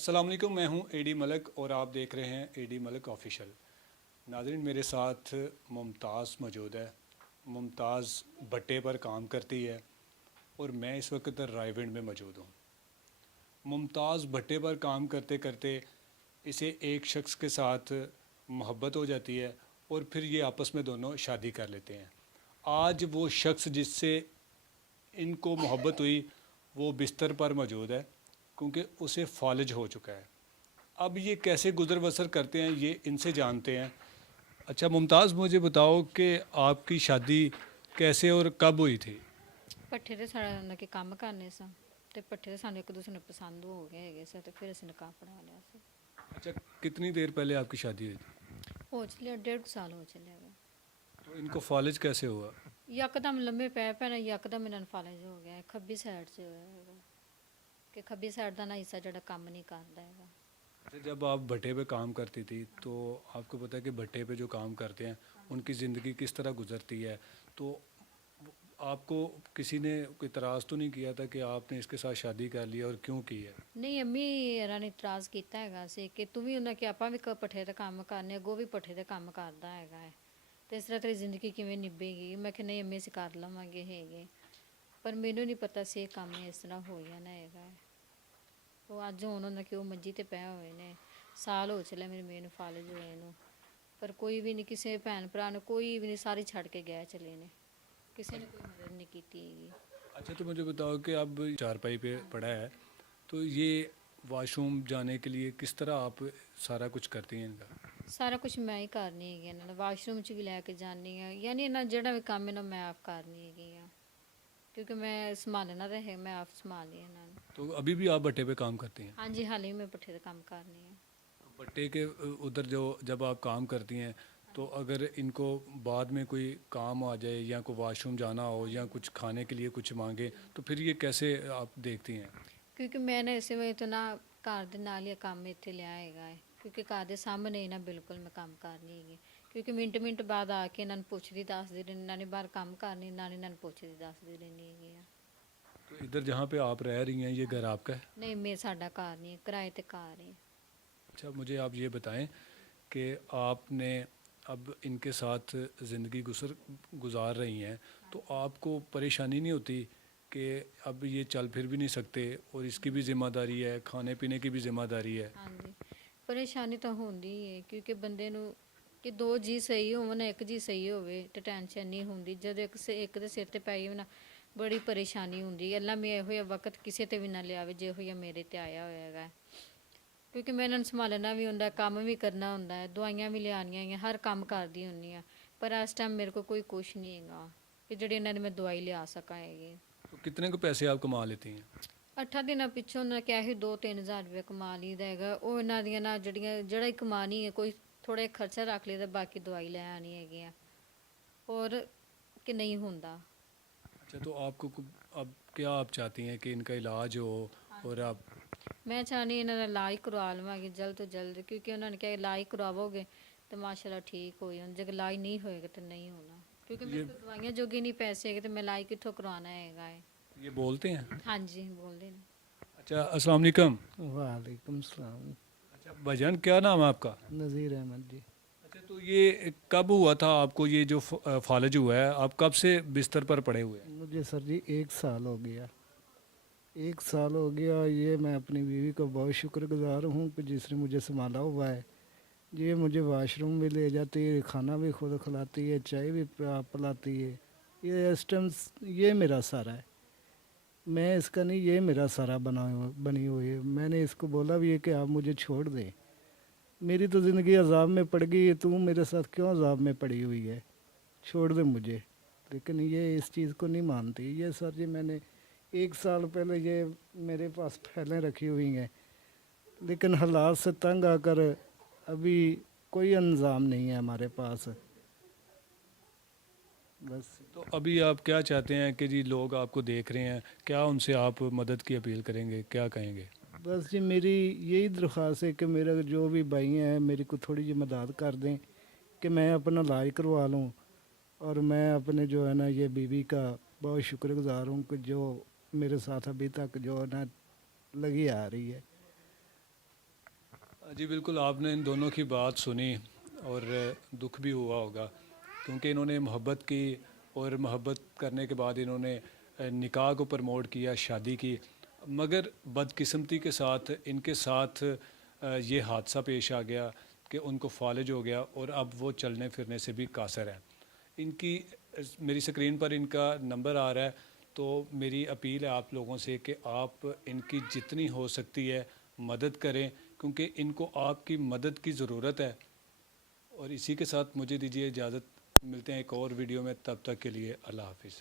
अस्सलाम वालेकुम, मैं हूं एडी मलक और आप देख रहे हैं एडी मलक ऑफिशियल। नाज़रीन, मेरे साथ मुमताज़ मौजूद है। मुमताज़ भट्टे पर काम करती है और मैं इस वक्त रायविंड में मौजूद हूं। मुमताज़ भट्टे पर काम करते करते इसे एक शख्स के साथ मोहब्बत हो जाती है और फिर ये आपस में दोनों शादी कर लेते हैं। आज वो शख्स जिससे इनको मोहब्बत हुई वो बिस्तर पर मौजूद है क्योंकि उसे फालिज हो चुका है। अब ये कैसे गुज़र बसर करते हैं ये इनसे जानते हैं। अच्छा मुमताज़, मुझे बताओ कि आपकी शादी कैसे और कब हुई थी? ਭੱਠੇ ਤੇ ਸਾਡਾ ਉਹਨਾਂ ਕੇ ਕੰਮ ਕਰਨੇ ਸਾਂ ਤੇ ਭੱਠੇ ਤੇ ਸਾਨੂੰ ਇੱਕ ਦੂਸਰੇ ਨੂੰ ਪਸੰਦ ਹੋ ਗਏ ਹੈਗੇ ਸੀ ਤੇ ਫਿਰ ਅਸੀਂ ਨਿਕਾਹ ਪੜਾ ਲਿਆ ਸੀ। अच्छा, कितनी देर पहले आपकी शादी हुई थी? ਹੋ ਚੱਲਿਆ 1.5 ਸਾਲ ਹੋ ਚੱਲਿਆ ਹੈਗਾ। तो इनको फालिज कैसे हुआ? ਯਕਦਮ ਲੰਮੇ ਪੈ ਪੈਣਾ ਯਕਦਮ ਇਹਨਾਂ ਨੂੰ ਫਾਲਜ ਹੋ ਗਿਆ ਹੈ। ਖੱਬੀ ਸਾਈਡ 'ਚ ਹੋਇਆ ਹੈਗਾ ਕਿ ਖੱਬੀ ਸਾਈਡ ਦਾ ਨਾ ਹਿੱਸਾ ਜਿਹੜਾ ਕੰਮ ਨਹੀਂ ਕਰਦਾ ਹੈਗਾ। अच्छा, जब आप भट्टे पे काम करती थी तो आपको पता है कि भट्टे पे जो काम करते हैं उनकी ज़िंदगी किस तरह गुजरती है। तो आपको किसी ने कोई इतराज़ तो नहीं किया था कि आपने इसके साथ शादी कर ली और क्यों की है? ਨਹੀਂ ਅੰਮੀ ਇਹਨਾਂ ਨੇ ਇਤਰਾਜ਼ ਕੀਤਾ ਹੈਗਾ ਸੀ ਕਿ ਤੂੰ ਵੀ ਉਹਨਾਂ ਕਿ ਆਪਾਂ ਵੀ ਭੱਠੇ ਤੇ ਕੰਮ ਕਰਨੇ ਅੱਗੋਂ ਵੀ ਭੱਠੇ ਤੇ ਕੰਮ ਕਰਦਾ ਹੈਗਾ ਹੈ ਤੇ ਇਸ ਤਰ੍ਹਾਂ ਤੇਰੀ ਜ਼ਿੰਦਗੀ ਕਿਵੇਂ ਨਿਭੇਗੀ। ਮੈਂ ਕਿਹਾ ਨਹੀਂ ਅੰਮੀ ਅਸੀਂ ਕਰ ਲਵਾਂਗੇ ਹੈਗੇ, ਪਰ ਮੈਨੂੰ ਨਹੀਂ ਪਤਾ ਸੀ ਇਹ ਕੰਮ ਇਸ ਤਰ੍ਹਾਂ ਹੋ ਜਾਣਾ ਹੈਗਾ ਹੈ। ਉਹ ਅੱਜ ਹੁਣ ਉਹਨਾਂ ਕਿ ਉਹ ਮੰਜੀ ਤੇ ਪਏ ਹੋਏ ਨੇ, ਸਾਲ ਹੋ ਚੱਲਿਆ ਮੇਰੇ ਮੇਨ ਫਾਲਜ ਹੋਏ ਨੂੰ, ਪਰ ਕੋਈ ਵੀ ਨਹੀਂ, ਕਿਸੇ ਭੈਣ ਭਰਾ ਨੇ ਕੋਈ ਵੀ ਨਹੀਂ, ਸਾਰੇ ਛੱਡ ਕੇ ਗਏ ਚਲੇ ਨੇ, ਕਿਸੇ ਨੇ ਕੋਈ ਮਦਦ ਨਹੀਂ ਕੀਤੀ ਹੈਗੀ। अच्छा, तो मुझे बताओ कि अब चारपाई पे पड़ा है तो ये वॉशरूम जाने के लिए किस तरह आप सारा कुछ करती हैं इनका? ਸਾਰਾ ਕੁਝ ਮੈਂ ਹੀ ਕਰਨੀ ਹੈਗੀ ਇਹਨਾਂ ਦਾ, ਵਾਸ਼ਰੂਮ 'ਚ ਵੀ ਲੈ ਕੇ ਜਾਂਦੀ ਹਾਂ, ਯਾਨੀ ਇਹਨਾਂ ਜਿਹੜਾ ਵੀ ਕੰਮ ਇਹਨਾਂ ਮੈਂ ਆਪ ਕਰਨੀ ਹੈਗੀ ਆ ਕਿਉਂਕਿ ਮੈਂ ਸੰਭਾਲਣਾ ਤਾਂ ਹੈ, ਮੈਂ ਆਪ ਸੰਭਾਲਣੀ ਇਹਨਾਂ ਨੂੰ। तो अभी भी आप भट्टे पे काम करती हैं? ਹਾਂਜੀ ਹਾਲੇ ਵੀ ਮੈਂ ਪੱਠੇ 'ਤੇ ਕੰਮ ਕਰਨੀ ਹੈ। भट्टे के उधर जो जब आप काम करती हैं तो अगर इनको बाद में कोई काम आ जाए या कोई वॉशरूम जाना हो या कुछ खाने के लिए कुछ मांगे तो फिर ये कैसे आप देखती हैं? ਕਿਉਂਕਿ ਮੈਂ ਨਾ ਇਸੇ ਵੇਲੇ ਤੋਂ ਨਾ ਘਰ ਦੇ ਨਾਲ ਹੀ ਇਹ ਕੰਮ ਇੱਥੇ ਲਿਆ ਹੈਗਾ ਹੈ ਕਿਉਂਕਿ ਘਰ ਦੇ ਸਾਹਮਣੇ ਨਾ ਬਿਲਕੁਲ ਮੈਂ ਕੰਮ ਕਰਨੀ ਹੈਗੀ ਕਿਉਂਕਿ ਮਿੰਟ ਮਿੰਟ ਬਾਅਦ ਆ ਕੇ ਇਹਨਾਂ ਨੂੰ ਪੁੱਛਦੀ ਦੱਸਦੀ ਰਹਿੰਦੀ, ਇਹਨਾਂ ਨੇ ਬਾਹਰ ਕੰਮ ਕਰਨੀ ਨਾਲ ਇਹਨਾਂ ਨੂੰ ਪੁੱਛਦੀ ਦੱਸਦੀ ਰਹਿੰਦੀ ਹੈਗੀ ਆ। तो इधर जहाँ पे आप रह रही हैं ये घर आपका है? ਨਹੀਂ ਮੈਂ ਸਾਡਾ ਘਰ ਨਹੀਂ ਹੈ, ਕਿਰਾਏ ਤੇ ਘਰ ਹੈ। अच्छा, मुझे आप ये बताएं कि आपने अब इनके साथ ज़िंदगी गुजार रही हैं तो आपको परेशानी नहीं होती कि अब ये चल फिर भी नहीं सकते और इसकी भी ज़िम्मेदारी है, खाने पीने की भी ज़िम्मेदारी है? ਹਾਂਜੀ ਪਰੇਸ਼ਾਨੀ ਤਾਂ ਹੁੰਦੀ ਹੈ ਕਿਉਂਕਿ ਬੰਦੇ ਨੂੰ ਕਿ ਦੋ ਜੀ ਸਹੀ ਹੋਣ, ਇੱਕ ਜੀ ਸਹੀ ਹੋਵੇ ਤੇ ਟੈਨਸ਼ਨ ਨਹੀਂ ਹੁੰਦੀ। ਜਦੋਂ ਇੱਕ ਦੇ ਸਿਰ ਤੇ ਪੈ ਜਾਵੇ ਨਾ ਬੜੀ ਪਰੇਸ਼ਾਨੀ ਹੁੰਦੀ ਹੈ। ਅੱਲਾ ਮੈਂ ਇਹੋ ਜਿਹਾ ਵਕਤ ਕਿਸੇ ਤੇ ਵੀ ਨਾ ਲਿਆਵੇ ਜਿਹੋ ਜਿਹਾ ਮੇਰੇ ਤੇ ਆਇਆ ਹੋਇਆ ਹੈਗਾ, ਕਿਉਂਕਿ ਮੈਂ ਇਹਨਾਂ ਨੂੰ ਸੰਭਾਲਣਾ ਵੀ ਹੁੰਦਾ, ਕੰਮ ਵੀ ਕਰਨਾ ਹੁੰਦਾ ਹੈ, ਦਵਾਈਆਂ ਵੀ ਲਿਆਉਣੀਆਂ ਹੈਗੀਆਂ, ਹਰ ਕੰਮ ਕਰਦੀ ਹੁੰਦੀ ਆ, ਪਰ ਇਸ ਟਾਈਮ ਮੇਰੇ ਕੋਲ ਕੋਈ ਕੁਛ ਨਹੀਂ ਹੈਗਾ ਕਿ ਜਿਹੜੇ ਇਹਨਾਂ ਦੀ ਮੈਂ ਦਵਾਈ ਲਿਆ ਸਕਾਂ ਹੈਗੀ। तो कितने को पैसे आप कमा लेती हैं? 8 ਦਿਨਾਂ ਪਿੱਛੋਂ ਉਹਨਾਂ ਨੇ ਕਿਹਾ ਸੀ 2-3 ਹਜ਼ਾਰ ਰੁਪਏ ਕਮਾ ਲਈਦਾ ਹੈਗਾ। ਉਹ ਇਹਨਾਂ ਦੀਆਂ ਨਾ ਜਿਹੜਾ ਹੀ ਕਮਾਣੀ ਹੈ ਕੋਈ ਥੋੜਾ ਜਿਹਾ ਖਰਚਾ ਰੱਖ ਲਈਦਾ, ਬਾਕੀ ਦਵਾਈ ਲੈ ਆਣੀ ਹੈਗੀ ਆ, ਹੋਰ ਕਿ ਨਹੀਂ ਹੁੰਦਾ। अच्छा, तो अब क्या आप चाहती हैं कि इनका इलाज हो और आप? ਮੈਂ ਚਾਹੁੰਦੀ ਇਹਨਾਂ ਦਾ ਇਲਾਜ ਕਰਵਾ ਲਵਾਂਗੀ ਜਲਦ ਤੋਂ ਜਲਦ, ਕਿਉਂਕਿ ਉਹਨਾਂ ਨੇ ਕਿਹਾ ਇਲਾਜ ਕਰਵਾਓਗੇ ਤਾਂ ਮਾਸ਼ਾਅੱਲਾ ਠੀਕ ਹੋ ਜਾਣ, ਜੇ ਇਲਾਜ ਨਹੀਂ ਹੋਏਗਾ ਤਾਂ ਨਹੀਂ ਹੋਣਾ, ਕਿਉਂਕਿ ਮੇਰੇ ਕੋਲ ਦਵਾਈਆਂ ਜੋਗੇ ਨਹੀਂ ਪੈਸੇ ਹੈਗੇ ਤੇ ਮੈਂ ਇਲਾਜ ਕਿੱਥੋਂ ਕਰਵਾਉਣਾ ਹੈਗਾ ਹੈ। ये बोलते हैं? ਹਾਂਜੀ ਬੋਲਦੇ ਨੇ। अच्छा, अस्सलाम वालेकुम। वालेकुम सलाम। अच्छा भाईजान, क्या नाम है आपका? नज़ीर अहमद जी। अच्छा, तो ये कब हुआ था आपको ये जो फालिज हुआ है, आप कब से बिस्तर पर पड़े हुए हैं? मुझे सर जी 1 साल हो गया, 1 साल हो गया। ये मैं अपनी बीवी का बहुत शुक्रगुजार हूँ कि जिसने मुझे संभाला हुआ है। ये मुझे वाशरूम भी ले जाती है, खाना भी खुद खिलाती है, चाय भी पिलाती है। ये इस टाइम ये मेरा सारा है, मैं इसका नहीं, ये मेरा सारा बनी हुई है। मैंने इसको बोला भी है कि आप मुझे छोड़ दें, मेरी तो ज़िंदगी अजाब में पड़ गई है, तू मेरे साथ क्यों अजाब में पड़ी हुई है, छोड़ दे मुझे। लेकिन ये इस चीज़ को नहीं मानती। ये सर जी मैंने 1 साल पहले ये मेरे पास फाइलें रखी हुई हैं, लेकिन हालात से तंग आकर अभी कोई इंतज़ाम नहीं है हमारे पास। बस तो अभी आप क्या चाहते हैं कि जी लोग आपको देख रहे हैं, क्या उनसे आप मदद की अपील करेंगे, क्या कहेंगे? बस जी मेरी यही दरख्वास्त है कि मेरा जो भी भाई हैं मेरी को थोड़ी जी मदद कर दें कि मैं अपना इलाज करवा लूँ। और मैं अपने जो है ना ये बीवी का बहुत शुक्रगुजार हूँ कि जो मेरे साथ अभी तक जो है ना लगी आ रही है। जी बिल्कुल, आपने इन दोनों की बात सुनी और दुख भी हुआ होगा, क्योंकि इन्होंने मोहब्बत की और मोहब्बत करने के बाद इन्होंने निकाह को प्रमोट किया, शादी की, मगर बदकिस्मती के साथ इनके साथ ये हादसा पेश आ गया कि उनको फालिज हो गया और अब वो चलने फिरने से भी कासर हैं। इनकी मेरी स्क्रीन पर इनका नंबर आ रहा है, तो मेरी अपील है आप लोगों से कि आप इनकी जितनी हो सकती है मदद करें, क्योंकि इनको आपकी मदद की ज़रूरत है। और इसी के साथ मुझे दीजिए इजाज़त, मिलते हैं एक और वीडियो में, तब तक के लिए अल्लाह हाफिज़।